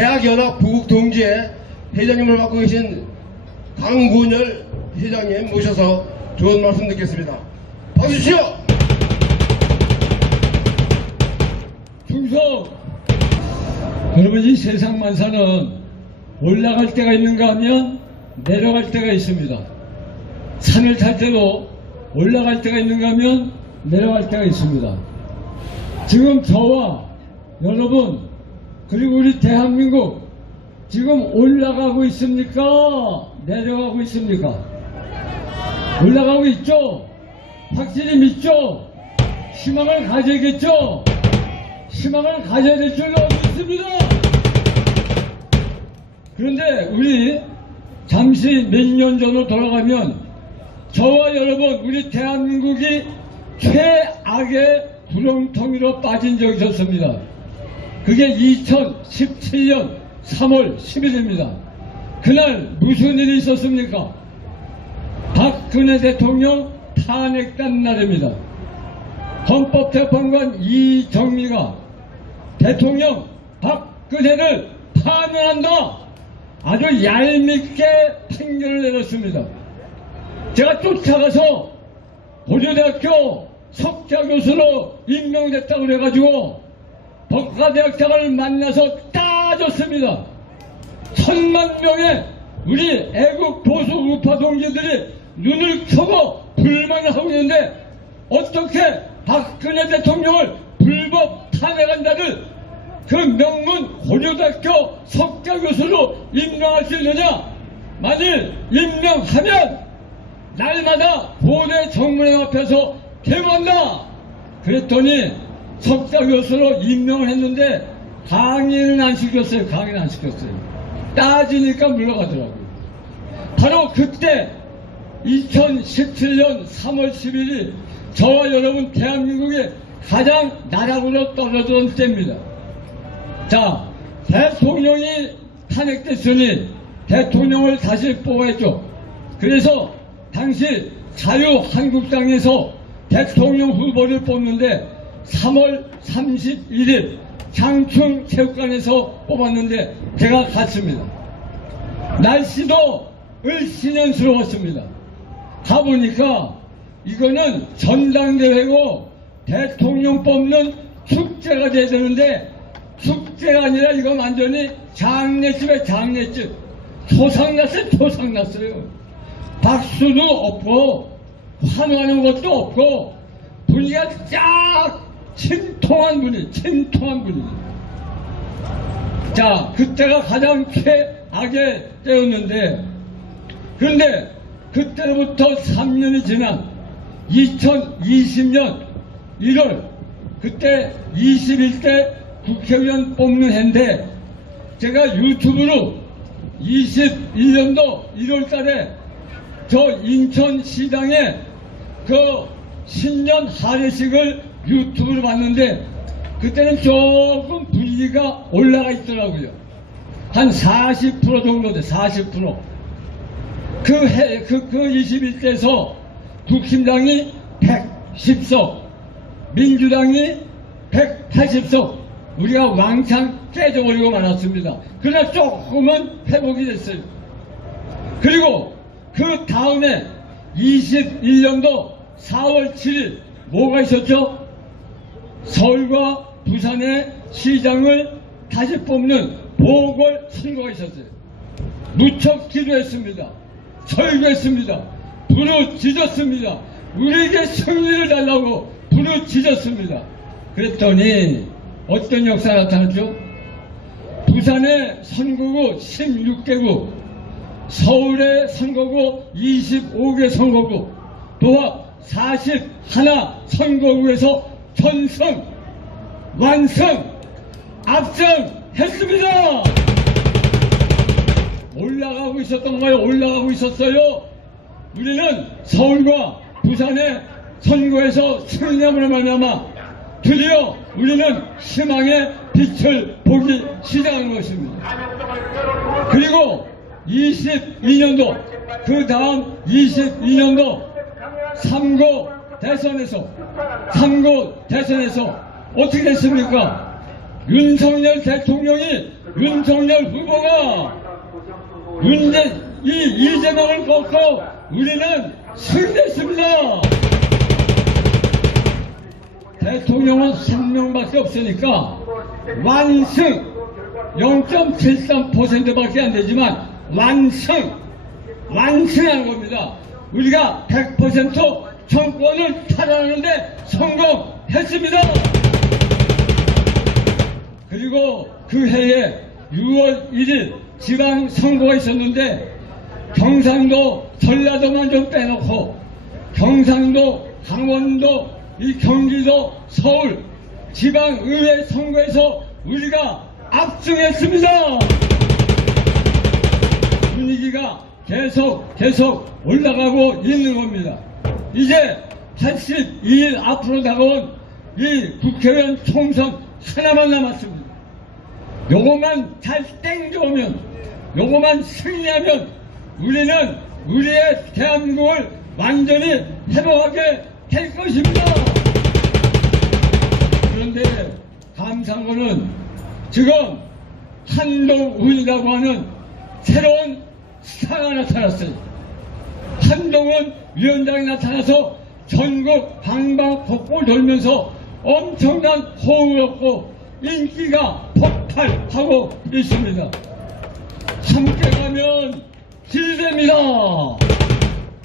대학연합 부국동지회 회장님을 맡고 계신 강문열 회장님 모셔서 좋은 말씀 듣겠습니다. 박수 주시오. 충성! 여러분, 이 세상 만사는 올라갈 때가 있는가 하면 내려갈 때가 있습니다. 산을 탈 때도 올라갈 때가 있는가 하면 내려갈 때가 있습니다. 지금 저와 여러분 그리고 우리 대한민국 지금 올라가고 있습니까? 내려가고 있습니까? 올라가고 있죠? 확실히 믿죠? 희망을 가져야겠죠? 희망을 가져야 될 줄로 믿습니다. 그런데 우리 잠시 몇 년 전으로 돌아가면 저와 여러분 우리 대한민국이 최악의 구렁텅이로 빠진 적이 있었습니다. 그게 2017년 3월 10일입니다. 그날 무슨 일이 있었습니까? 박근혜 대통령 탄핵된 날입니다. 헌법재판관 이정미가 대통령 박근혜를 탄핵한다, 아주 얄밉게 판결을 내렸습니다. 제가 쫓아가서 고려대학교 석좌 교수로 임명됐다고 그래가지고 법과대학장을 만나서 따졌습니다. 1000만 명의 우리 애국 보수 우파 동지들이 눈을 켜고 불만을 하고 있는데 어떻게 박근혜 대통령을 불법 탄핵한다를 그 명문 고려대학교 석좌 교수로 임명할 수 있느냐? 만일 임명하면 날마다 고대 정문회 앞에서 데모한다. 그랬더니 석좌 교수로 임명을 했는데 강의는 안 시켰어요. 강의는 안 시켰어요. 따지니까 물러가더라고요. 바로 그때 2017년 3월 10일이 저와 여러분 대한민국의 가장 나락으로 떨어졌던 때입니다. 자, 대통령이 탄핵됐으니 대통령을 다시 뽑아야죠. 그래서 당시 자유한국당에서 대통령 후보를 뽑는데 3월 31일 장충체육관에서 뽑았는데 제가 갔습니다. 날씨도 을씨년스러웠습니다. 가보니까 이거는 전당대회고 대통령 뽑는 축제가 돼야 되는데 축제가 아니라 이건 완전히 장례집에 장례집. 초상났어요. 박수도 없고 환호하는 것도 없고 분위기가 쫙 침통한 분위기. 자, 그때가 가장 최악의 때였는데, 그런데 그때로부터 3년이 지난 2020년 1월, 그때 21대 국회의원 뽑는 해인데 제가 유튜브로 21년도 1월 달에 저 인천시장에 그 신년 할애식을 유튜브로 봤는데 그때는 조금 분위기가 올라가 있더라고요. 한 40% 정도 돼, 40%. 그 21대에서 국힘당이 110석, 민주당이 180석, 우리가 왕창 깨져버리고 말았습니다. 그러나 조금은 회복이 됐어요. 그리고 그 다음에 21년도 4월 7일 뭐가 있었죠? 서울과 부산의 시장을 다시 뽑는 보궐선거가 있었어요. 무척 기도했습니다. 설교했습니다. 부르짖었습니다. 우리에게 승리를 달라고 부르짖었습니다. 그랬더니 어떤 역사가 나타났죠? 부산의 선거구 16개구, 서울의 선거구 25개 선거구, 도합 41 선거구에서 전승, 완승, 압승했습니다. 올라가고 있었던 거예요. 올라가고 있었어요. 우리는 서울과 부산의 선거에서 승리함으로 말미암아 드디어 우리는 희망의 빛을 보기 시작한 것입니다. 그리고 22년도, 그 다음 22년도 3구 대선에서 어떻게 됐습니까? 윤석열 대통령이 윤석열 후보가 이재명을 꺾고 우리는 승리했습니다. 대통령은 3명밖에 없으니까 완승 0.73%밖에 안 되지만 완승한 겁니다. 우리가 100% 정권을 탈환하는데 성공했습니다. 그리고 그 해에 6월 1일 지방선거가 있었는데 경상도, 전라도만 좀 빼놓고 경상도, 강원도, 이 경기도, 서울 지방의회 선거에서 우리가 압승했습니다. 분위기가 계속 올라가고 있는 겁니다. 이제 82일 앞으로 다가온 이 국회의원 총선 하나만 남았습니다. 요것만 잘 땡겨오면, 요것만 승리하면 우리는 우리의 대한민국을 완전히 회복하게 될 것입니다. 그런데 감사한 거는 지금 한동훈이라고 하는 새로운 스타가 나타났어요. 한동훈 위원장이 나타나서 전국 방방곡곡 돌면서 엄청난 호응을 얻고 인기가 폭발하고 있습니다. 함께 가면 기대됩니다.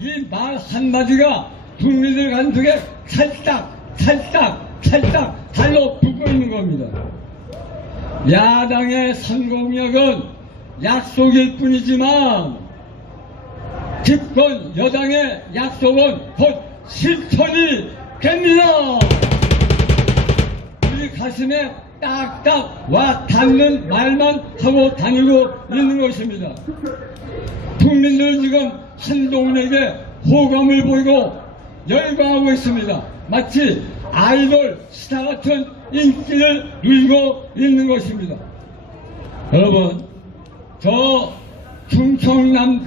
이 말 한마디가 국민들 간속에 살짝 달라붙고 있는 겁니다. 야당의 선공약은 약속일 뿐이지만 집권 여당의 약속은 곧 실천이 됩니다. 우리 가슴에 딱딱 와 닿는 말만 하고 다니고 있는 것입니다. 국민들은 지금 한동훈에게 호감을 보이고 열광하고 있습니다. 마치 아이돌 스타 같은 인기를 누리고 있는 것입니다. 여러분, 저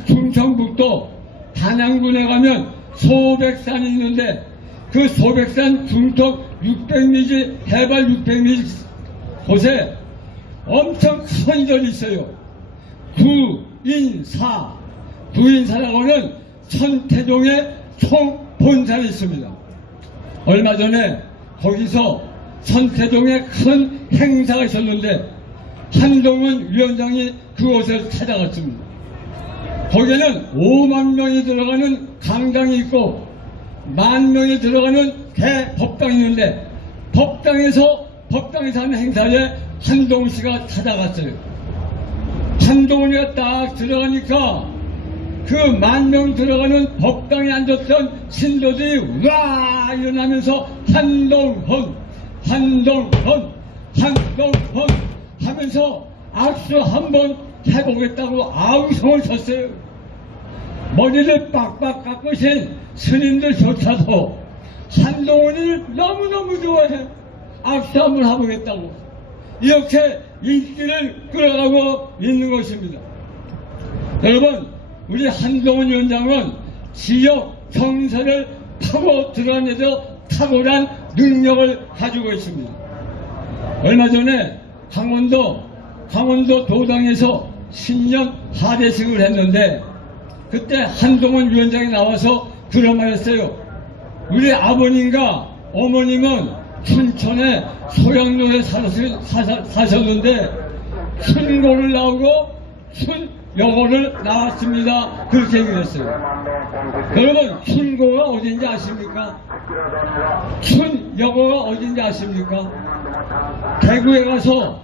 충청북도 단양군에 가면 소백산이 있는데 그 소백산 중턱 600m, 해발 600m 곳에 엄청 큰 절이 있어요. 구인사라고는 천태종의 총본산이 있습니다. 얼마 전에 거기서 천태종의 큰 행사가 있었는데 한동훈 위원장이 그곳을 찾아갔습니다. 거기에는 5만 명이 들어가는 강당이 있고 10,000명이 들어가는 대법당이 있는데 법당에서 하는 행사에 한동훈 씨가 찾아갔어요. 한동훈이가 딱 들어가니까 그 10,000명 들어가는 법당에 앉았던 신도들이 와 일어나면서 한동훈 하면서 악수 한번 해보겠다고 아우성을 쳤어요. 머리를 빡빡 깎으신 스님들조차도 한동훈을 너무너무 좋아해. 악수 한번 해보겠다고 이렇게 인기를 끌어가고 있는 것입니다. 여러분, 우리 한동훈 위원장은 지역 정서를 파고 들어가면서 탁월한 능력을 가지고 있습니다. 얼마 전에 강원도 도당에서 신년 하대식을 했는데 그때 한동훈 위원장이 나와서 그런 말 했어요. 우리 아버님과 어머님은 춘천에 소양로에 사셨는데 춘고를 나오고 춘여고를 나왔습니다. 그렇게 얘기를 했어요. 여러분, 춘고가 어딘지 아십니까? 춘여고가 어딘지 아십니까? 대구에 가서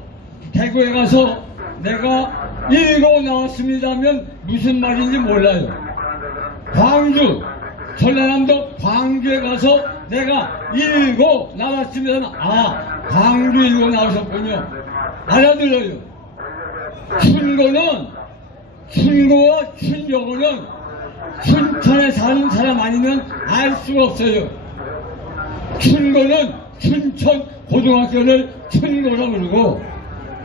내가 읽고 나왔습니다 하면 무슨 말인지 몰라요. 광주, 전라남도 광주에 가서 내가 읽고 나왔습니다. 아, 광주 읽고 나오셨군요. 알아들어요. 춘고와 춘여고는 춘천에 사는 사람 아니면 알 수가 없어요. 춘고는 춘천 고등학교를 춘고라고 그러고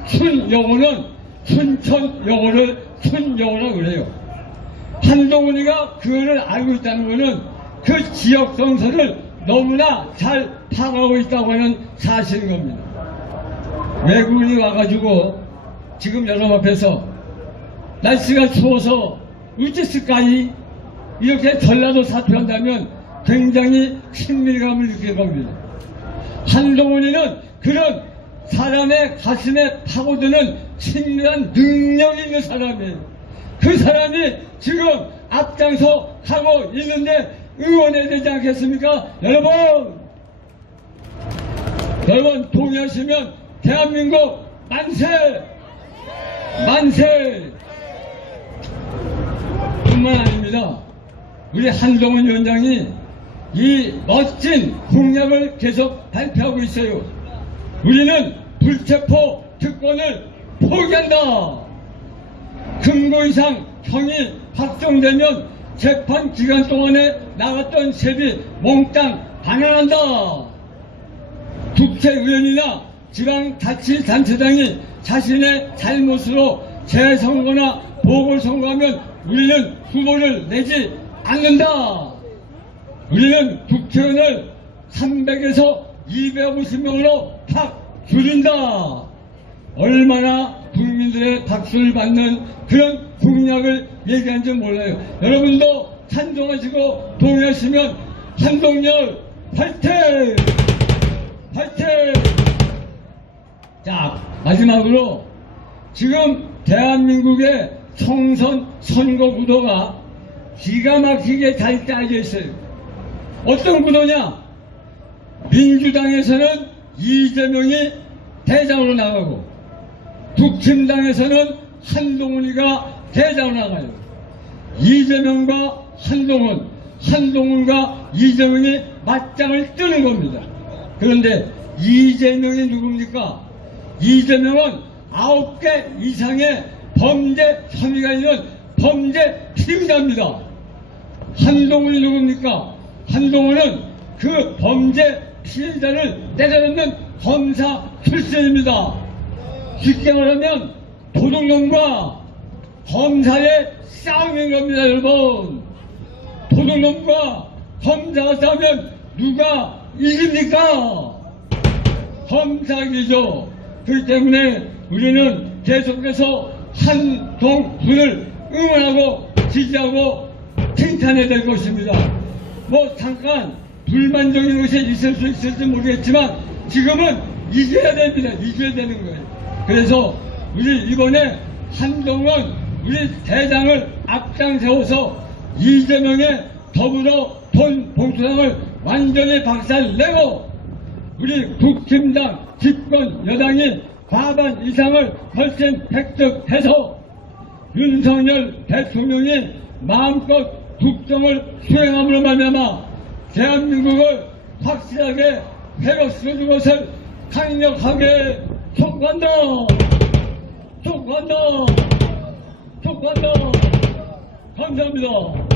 춘여고는 춘천여고를 춘여고라고 그래요. 한동훈이가 그거를 알고 있다는 것은 그 지역 정서를 너무나 잘 파악하고 있다고 하는 사실인 겁니다. 외국인이 와가지고 지금 여러분 앞에서 날씨가 추워서 어쨌을까이 이렇게 전라도 사퇴한다면 굉장히 친밀감을 느낄 겁니다. 한동훈이는 그런 사람의 가슴에 파고드는 친밀한 능력이 있는 사람이에요. 그 사람이 지금 앞장서 가고 있는데 응원해야 되지 않겠습니까? 여러분 동의하시면 대한민국 만세! 만세! 뿐만 아닙니다. 우리 한동훈 위원장이 이 멋진 공약을 계속 발표하고 있어요. 우리는 불체포 특권을 포기한다. 금고 이상 형이 확정되면 재판 기간 동안에 나갔던 세비 몽땅 반환한다. 국회의원이나 지방자치단체장이 자신의 잘못으로 재선거나 보궐선거하면 우리는 후보를 내지 않는다. 우리는 국회의원을 300에서 250명으로 팍 줄인다. 얼마나 국민들의 박수를 받는 그런 공약을 얘기하는지 몰라요. 여러분도 찬성하시고 동의하시면 한동열 화이팅! 화이팅! 자, 마지막으로 지금 대한민국의 총선 선거 구도가 기가 막히게 잘 짜져 있어요. 어떤 구도냐? 민주당에서는 이재명이 대장으로 나가고 국힘당에서는 한동훈이가 대장으로 나가요. 이재명과 한동훈, 한동훈과 이재명이 맞짱을 뜨는 겁니다. 그런데 이재명이 누굽니까? 이재명은 9개 이상의 범죄 혐의가 있는 범죄 피의자입니다. 한동훈이 누굽니까? 한동훈은 그 범죄 피의자를 때려놓는 검사 출신입니다. 쉽게 말하면 도둑놈과 검사의 싸움인 겁니다, 여러분. 도둑놈과 검사가 싸우면 누가 이깁니까? 검사이죠. 그렇기 때문에 우리는 계속해서 한동훈을 응원하고 지지하고 칭찬해야 될 것입니다. 뭐 잠깐 불만적인 것이 있을 수 있을지 모르겠지만 지금은 이겨야 됩니다. 이겨야 되는 거예요. 그래서 우리 이번에 한동훈 우리 대장을 앞장 세워서 이재명의 더불어 돈 봉투당을 완전히 박살내고 우리 국힘당 집권 여당이 과반 이상을 훨씬 획득해서 윤석열 대통령이 마음껏 국정을 수행함으로 말미암아 대한민국을 확실하게 회복시켜줄 것을 강력하게 촉구한다. 촉구한다. 촉구한다. 감사합니다.